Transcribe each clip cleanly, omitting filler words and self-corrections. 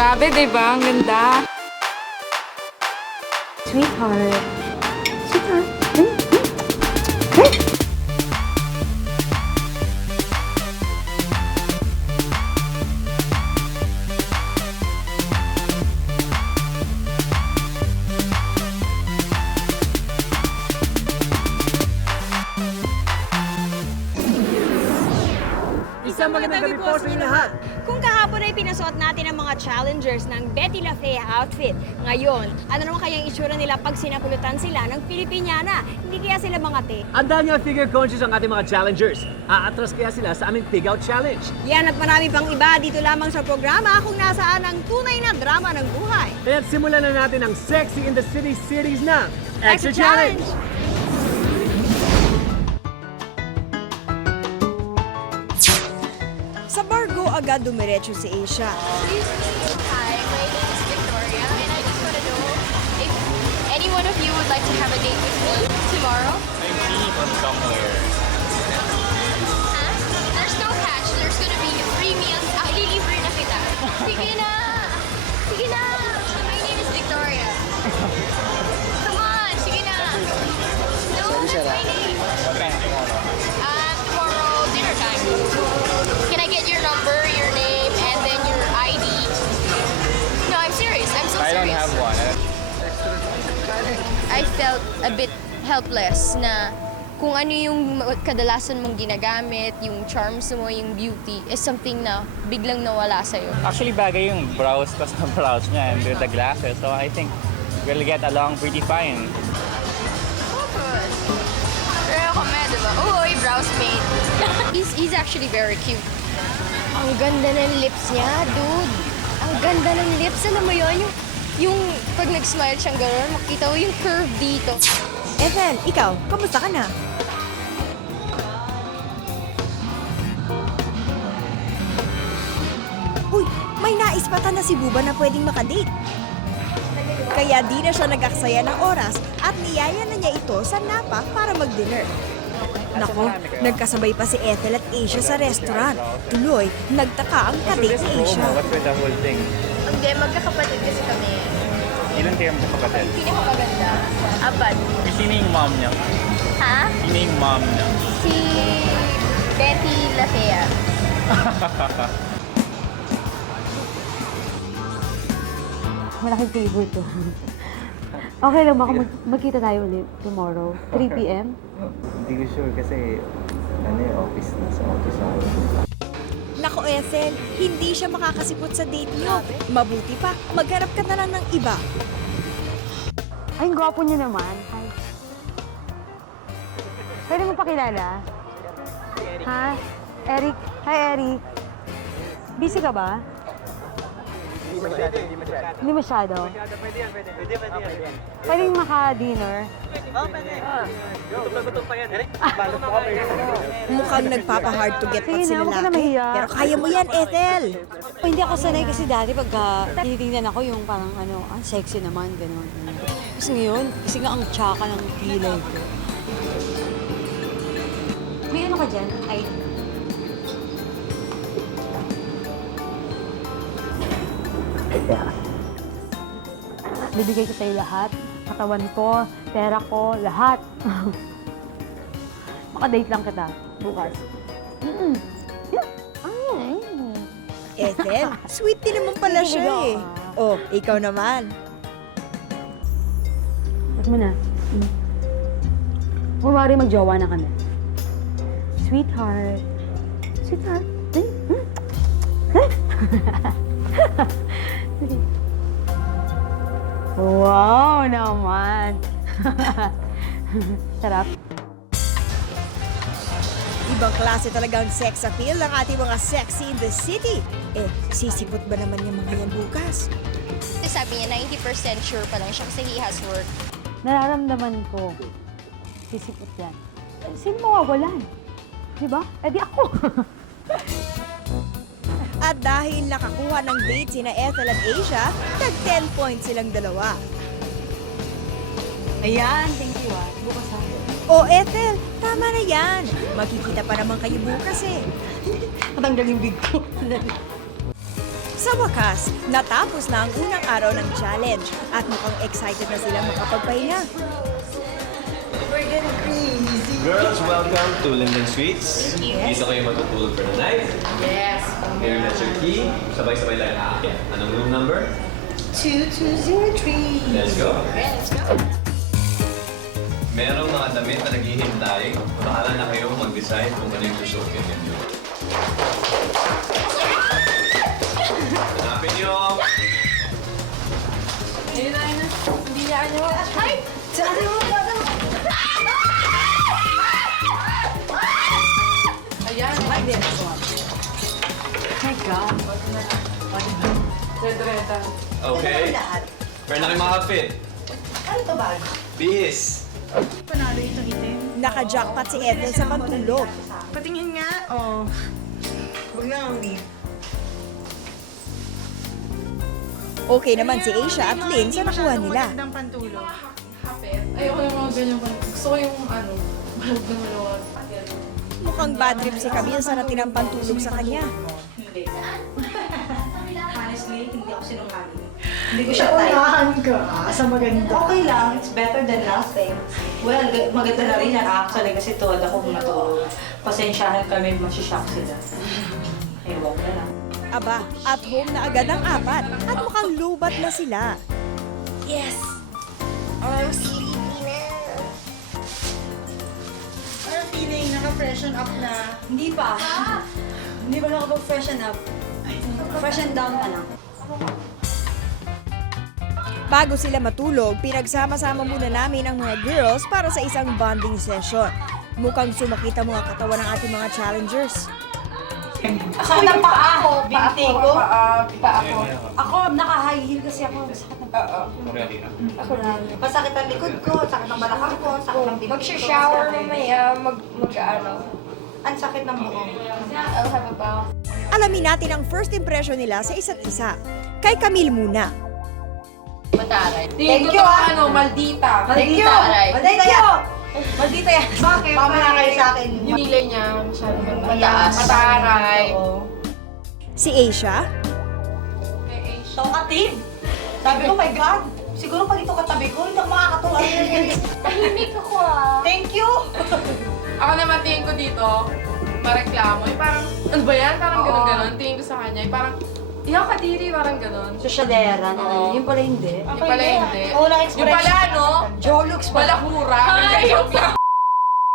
Grabe, di ba? Ang ganda. Sweetheart. Sweetheart. Isang magandang gabi po sa inyo lahat. Kung kahapon ay pinasuot natin ang mga challengers ng Betty La Fea outfit, ngayon, ano naman kaya ang itsura nila pag sinapulutan sila ng Pilipiniana? Hindi kaya sila mangati? Ang dahil nga figure conscious ang ating mga challengers. Aatras kaya sila sa aming Pig Out Challenge. Yan at marami pang iba dito lamang sa programa kung nasaan ang tunay na drama ng buhay. Kaya't simulan na natin ang Sexy in the City series ng Extra Challenge! Sa Bargo, agad dumiretso si Asia. Hi, my name is Victoria, and I just want to know if any one of you would like to have a date with me tomorrow. I'm seeing from somewhere. Huh? There's no catch. There's gonna be free meals. Ililibre na kita. Sige na! Sige na! My name is Victoria. Come on! Sige na! No, that's my name. What time do you want? Tomorrow, dinner time. Can I get your number, your name, and then your ID? No, I'm serious. I'm so I don't serious. have one. I felt a bit helpless na kung ano yung kadalasan mong ginagamit, yung charms mo, yung beauty, is something na biglang nawala sa'yo. Actually, bagay yung brows ko sa brows niya and with the glasses. So I think we'll get along pretty fine. Pero kami, diba? Uy, brows mate. he's actually very cute. Ang ganda ng lips niya, dude. Ang ganda ng lips. Alam mo yun? Yung pag nag-smile siyang gano'n, makita mo yung curve dito. Ethel, ikaw, kamusta ka na? Uy, may naispatan na si Buba na pwedeng makadate. Kaya di na siya nag-aksaya ng oras at niyaya na niya ito sa Napa para mag-dinner. Nako, nagkasabay pa si Ethel at Asia sa restaurant. Tuloy, nagtaka ang kadate ni Asia. What's with the whole thing? Hindi, magkakapatid kasi kami. Ilan kayo magkakapatid? Sino ka maganda? Abad. Sino yung mom niya? Ha? Sino yung mom niya? Si Betty La Fea. Malaking favor to. Okay lang, baka magkita tayo ulit tomorrow, 3 p.m. Hindi ko sure kasi office na sa office ako. Nako Ethel, hindi siya makakasipot sa date niyo. Mabuti pa, maghanap ka na lang ng iba. Ay, ang gwapo niyo naman. Hi. Pwede mo pakilala? Ha? Eric? Hi, Eric. Busy ka ba? Hindi masyado. Pwedeng maka-dinner? Mukhang nagpapa-hard to get Sige pat si na, huwag ka na lalaki. mahiya. Pero kaya mo yan, Ethel. Hindi ako sanay kasi dati pagka tinitingnan ako yung parang ang sexy naman, gano'n. Kasi ngayon, kasi nga ang tsaka ng kilay ko. May ano ka dyan? Ay. Bibigay ko sa'yo lahat. Katawan ko, pera ko, lahat. Makadate lang kita bukas. Yeah. Ethel, sweet din naman pala siya eh. Oh, ikaw naman. Ba't mo na? Kumari magjowa na kami. Sweetheart. Sweetheart. Wow naman. Sarap. Ibang klase talaga ang sex appeal ng ating mga sexy in the city. Eh, sisipot ba naman yung mga yan bukas? Sabi niya, 90% sure pa lang siya kasi he has work. Nararamdaman ko. Sisipot yan. Sino mawawalan? Diba? Eh di ako. At dahil nakakuha ng date sina Ethel at Asia, nag-10 points silang dalawa. Ayan, thank you Bukas ha. O Ethel, tama na yan. Magkikita pa naman kayo bukas eh. Natanggal yung big ko. Sa wakas, natapos na ang unang araw ng challenge at mukhang excited na silang makapagpahinga. Girls, welcome to Linden Suites. Dito kayo matutulog for the night. Yes. Here, that's your key. Sabay-sabay tayo aakyat. Anong room number? 2203. Let's go. Merong mga damit na naghihintay. Bahala na kayo mag-decide kung ano yung susukin ninyo. Hanapin nyo! Hindi niya ano. Ay! Ayan. My God. Red-reda. Okay. Meron na kayong mga outfit. Ano to ba? Bihis. Naka-jackpot si Ethel sa pantulog. Patingin nga. Oh. Huwag na ang Okay naman si Asia at Lynn sa nakuha nila. magandang pantulog. Ayoko yung mga ganyan. Gusto ko yung ano, maluwag na maluwag. Mukhang bad trip si Camille sa natinang pantulog sa kanya. Honestly, hindi ako sinungaling. Hindi ko siya type. ka sa maganda. Okay lang, it's better than nothing. Well, maganda na rin yan actually kasi tuwad ako matuwa. Pasensyahan kami, masishock sila. Ewan na lang. Aba, at home na agad ang apat at mukhang lubat na sila. Yes! I'm sleepy na. Ano feeling? Naka-freshen up na. Hindi pa. Hindi pa nakapag-freshen up. Freshen down pa lang. Bago sila matulog, pinagsama-sama muna namin ang mga girls para sa isang bonding session. Mukhang sumakit ang mga katawan ng ating mga challengers. Ako ng paa ko, binti ko. Ako, naka-high heel kasi ako. Sakit ng Ako lang. Masakit ang likod ko, sakit ng balakang ko, sakit ng bibig ko. Mag-shower mamaya, mag-ano. Ang sakit ng buhok. I'll have a bath. Alamin natin ang first impression nila sa isa't isa. Kay Camille muna. Mataray. Tingin ko to ano, maldita. Maldita, aray. Maldita yan! Maldita yan! Bakit? Tama na kayo sa akin. Yung nilay niya, masyadong Mataas. Mataray. Si Asia, Talkative! Sabi ko, my God! Siguro pag ito katabi ko, hindi ako makakatuwa. Tahimik ako ah. Thank you! Ako naman tingin ko dito, mareklamo. Yung parang, ano ba yan? Parang gano'n-gano'n. Tingin ko sa kanya, yung parang, iyaw kadiri, parang gano'n. Sosyalera na. Oo. Yung pala hindi. Yung pala hindi. Unang Yung expression. pala, no? Jolux pa. Balahura. Ay, Joke lang.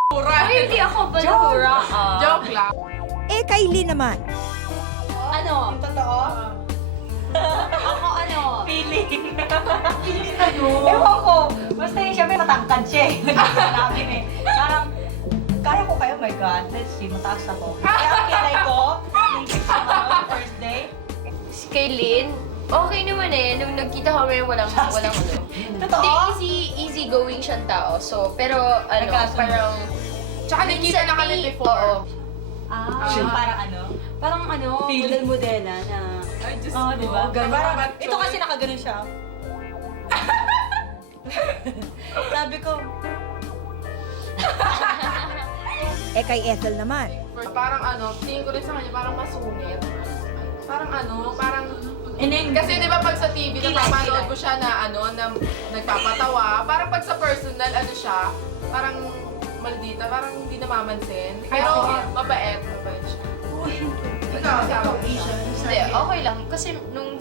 Balahura. Ay, hindi ako balahura ah. Joke lang. eh kay Lynn naman. Ano? Yung totoo? Ako ano? Feeling. Ewan ko. Basta yun siya, may matangkad siya eh. Namin eh. Parang, kaya ko kayo, my God. Let's see, mataas ako. Kaya ang kilay ko, first day. Si Kaylin, okay naman eh. Nung nagkita kami, walang ano. Totoo? Easy going siyang tao. So, pero ano, Nagkasunod. parang... Tsaka nagkita na kami before. Yung parang ano? Parang ano, model-modela na. Ay, Diyos Oo, ko. di ba? Ganun Parang, ba? ito kasi nakaganon siya. Sabi ko, Eh kay Ethel naman. Parang ano, tingin ko rin sa kanya, parang masungit. Parang ano, parang... and then, Kasi di ba pag sa TV, Kilay, napapanood kilay. ko siya na ano, na nagpapatawa. Parang pag sa personal, ano siya, parang maldita, parang hindi namamansin. Pero mabait siya. Ikaw, Hindi, okay lang. Kasi nung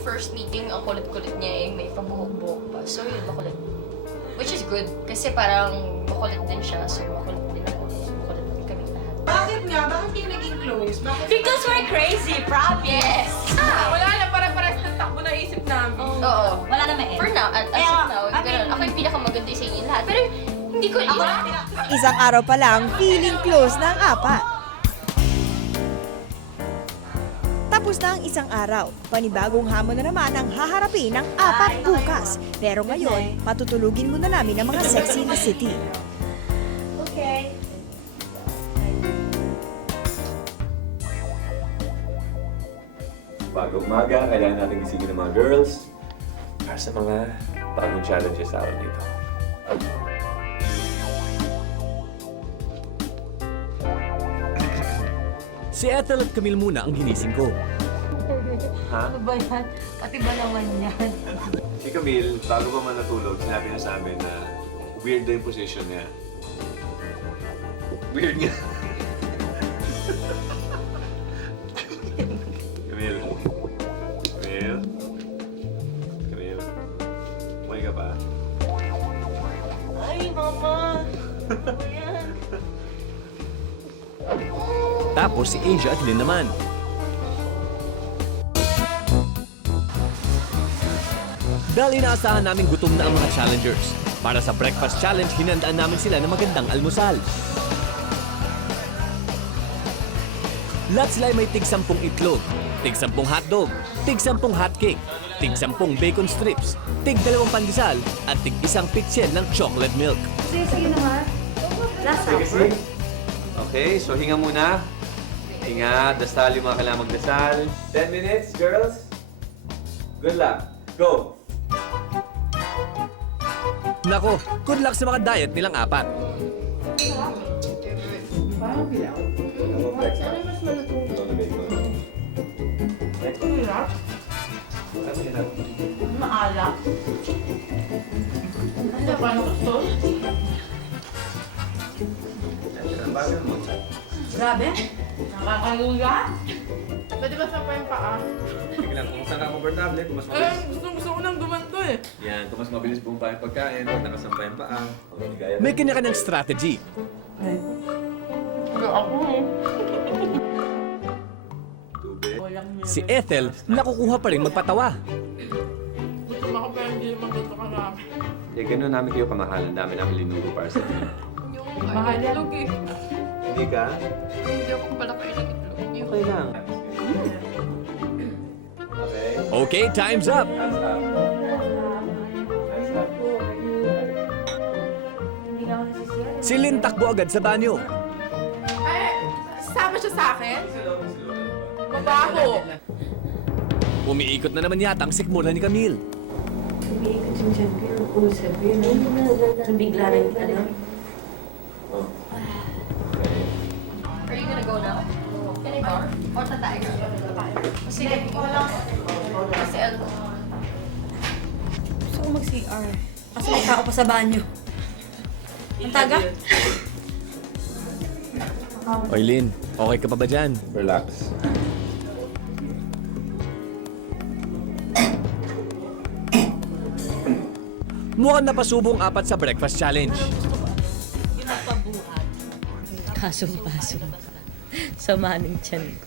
first meeting, ang kulit-kulit niya eh, may pabuhok-buhok pa. So yun, makulit. Which is good. Kasi parang makulit din siya, so makulit din ako. So makulit din kami lahat. Bakit nga? Bakit kayo naging close? Bakit? because we're crazy, promise. Yes! Wala na, para-pares ng takbo na isip namin. Oo. Wala na may For now, as Kaya, of now, I mean- ganun. Ako yung pinakamaganda sa inyo lahat. Pero hindi ko Isang araw pa lang, feeling close na ang apat. Tapos na ang isang araw. Panibagong hamon na naman ang haharapin ng apat bukas. Pero ngayon, patutulugin muna namin ang mga sexy in the city. Okay. Bago umaga, kailangan natin gisingin ng mga girls para sa mga bagong challenges sa akin dito. Si Ethel at Camille muna ang ginising ko. Ha? Ano ba yan? Pati ba naman yan? Si Camille, bago pa man natulog, sinabi na sa amin na weird daw yung position niya. Weird nga. Camille. Camille. Camille. Umuwi ka pa? Ay, mama. Tapos si Asia at Lynn naman. Dahil inaasahan namin gutom na ang mga challengers. Para sa breakfast challenge, hinandaan namin sila ng magandang almusal. Lahat sila ay may tig 10 itlog, tig 10 hotdog, tig 10 hotcake, tig 10 bacon strips, tig 2 pandesal, at tig 1 pitsil ng chocolate milk. Sige naman. Last Sige. Okay, so hinga muna. Hinga, dasal yung mga kailangan magdasal. 10 minutes, girls. Good luck. Go! Nako, good luck sa mga diet nilang apat. Maala. Ano ba ang gusto? Grabe. Nakakaluya. Pwede ba sa pa yung paa? Sige lang, kung saan ka comfortable, kung mas Gusto ko nang gumanto eh. Yan, kung mas mabilis bumaba yung pagkain, huwag nakasampay yung paa. May kanya-kanyang strategy. Tubig. Si Ethel, nakukuha pa rin magpatawa. Gusto ako pero hindi naman dito karami. Eh, ganun namin kayo kamahalan. Dami namin linugo para sa inyo. Mahal itlog eh. Hindi ka? Hindi ako pala kayo ng itlog. Okay lang. Okay. Okay, time's up! Hands up. Hands up. Si Lynn takbo agad sa banyo. Eh, sama siya sa akin? Mabaho. Umiikot na naman yata ang sikmura ni Camille. Umiikot yung dyan ko. Yung usap yun. Sa bigla rin, ano? Oh. Are you gonna go now? Can I bar? Or tatay ka? Sige. Kasi ano? Gusto ko mag-CR. Kasi may tao pa sa banyo. Ang taga? Oy Lynn, okay ka pa ba dyan? Relax. Mukhang napasubong apat sa breakfast challenge. Pasong-pasong. Sama ng tiyan ko.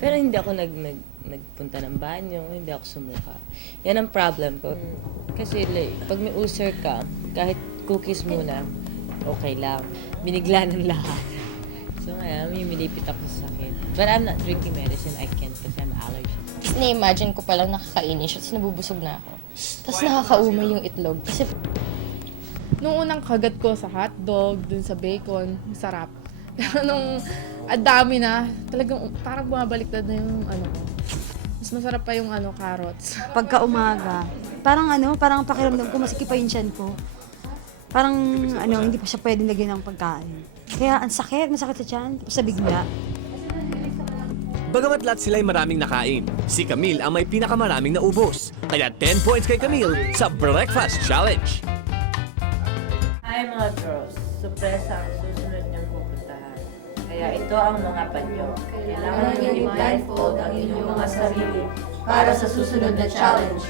Pero hindi ako nagpunta ng banyo, hindi ako sumuka. Yan ang problem ko. Kasi like, pag may ulcer ka, kahit cookies muna, okay lang. Binigla ng lahat. So ngayon, may minipit ako sa sakit. But I'm not drinking medicine, I can't kasi I'm allergic. Na-imagine ko palang nakakainin siya, tapos nabubusog na ako. Tapos nakakaumay yung itlog. Kasi Nung unang kagat ko sa hotdog, dun sa bacon, masarap. Pero nung dami na, talagang parang bumabaliktad na yung ano ko. Mas masarap pa yung carrots. Pagka umaga, parang pakiramdam ko masikip pa yung tiyan ko. Parang hindi pa siya pwedeng lagyan ng pagkain. Kaya ang sakit, masakit sa tiyan, tapos sa bigla. Bagamat lahat sila'y maraming nakain, si Camille ang may pinakamaraming naubos. Kaya 10 points kay Camille sa Breakfast Challenge. Hi mga girls, sorpresa ang susunod niyang pupuntahan. Kaya ito ang mga panyo. Kailangan niyo i-blindfold ang inyong mga sarili para sa susunod na challenge.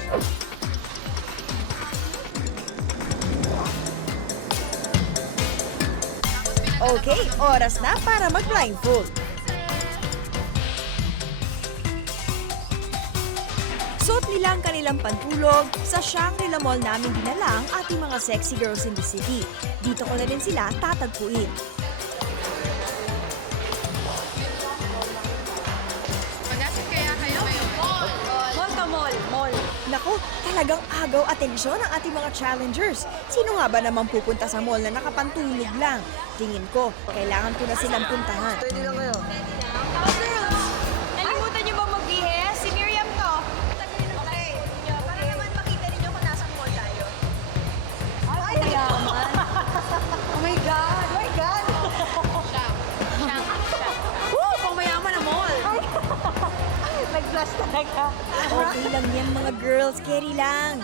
Okay, oras na para mag-blindfold. Suot nila ang kanilang pantulog sa Shangri-La Mall namin dinala ang ating mga sexy girls in the city. Dito ko na rin sila tatagpuin. Pag-asip kaya kayo? Mall ka, mall. Naku, talagang agaw atensyon ang ating mga challengers. Sino nga ba naman pupunta sa mall na nakapantulog lang? Tingin ko, kailangan ko na silang puntahan. Nalimutan niyo ba magbihis? Si Miriam to. Para naman makita ninyo kung nasa mall tayo. Ay, yaman. Oh my God. Oh my God! Woo! Pang mayaman na mall. Okay lang yan mga girls, carry lang.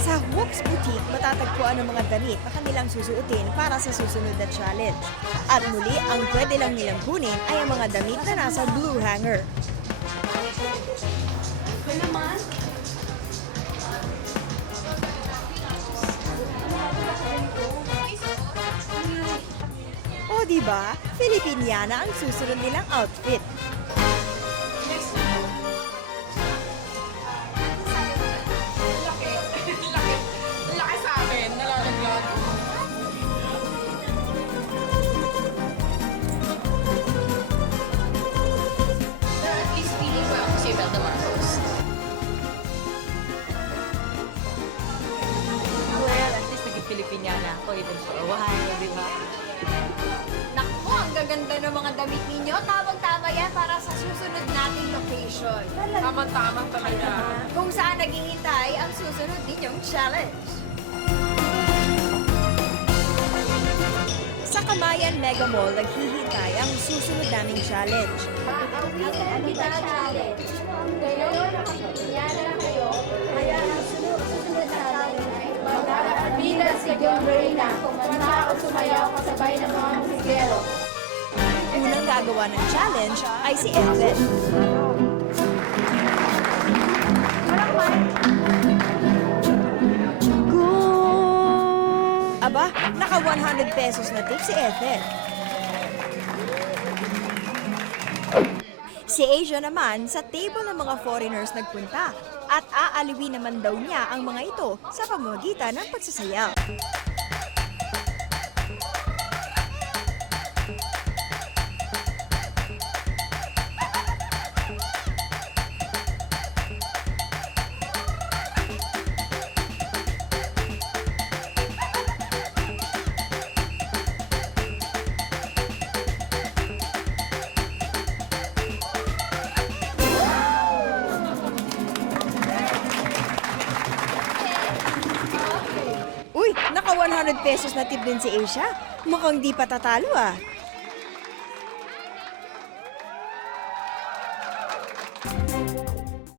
Sa Whoops Boutique, matatagpuan ang mga damit na kanilang susuotin para sa susunod na challenge. At muli, ang pwede lang nilang kunin ay ang mga damit na nasa blue hanger. O diba, Filipiniana ang susunod nilang outfit. Laki sa amin, nalalaglag. They're at least feeling well kasi Imelda Marcos. Well, at least naging Filipiniana ako even for a while, di ba? Naku, ang gaganda ng mga damit ninyo. Tamang-tama yan para sa susunod nating location. Tama-tama talaga. Kung saan naghihintay ang susunod ninyong challenge. Sa Kamayan Mega Mall, naghihintay ang susunod naming challenge. Awitan kita challenge. Ngayon, nakapagpinyana na kayo. Kaya ang susunod na challenge ay magkakabida si John Reyna kung kumanta o sumayaw kasabay ng mga musikero. Unang gagawa ng challenge ay si Ethel. Aba, naka 100 pesos na tip si Ethel. Si Asia naman, sa table ng mga foreigners nagpunta at aaliwi naman daw niya ang mga ito sa pamamagitan ng pagsasayaw. Uy, naka 100 pesos na tip din si Asia. Mukhang di pa tatalo ah.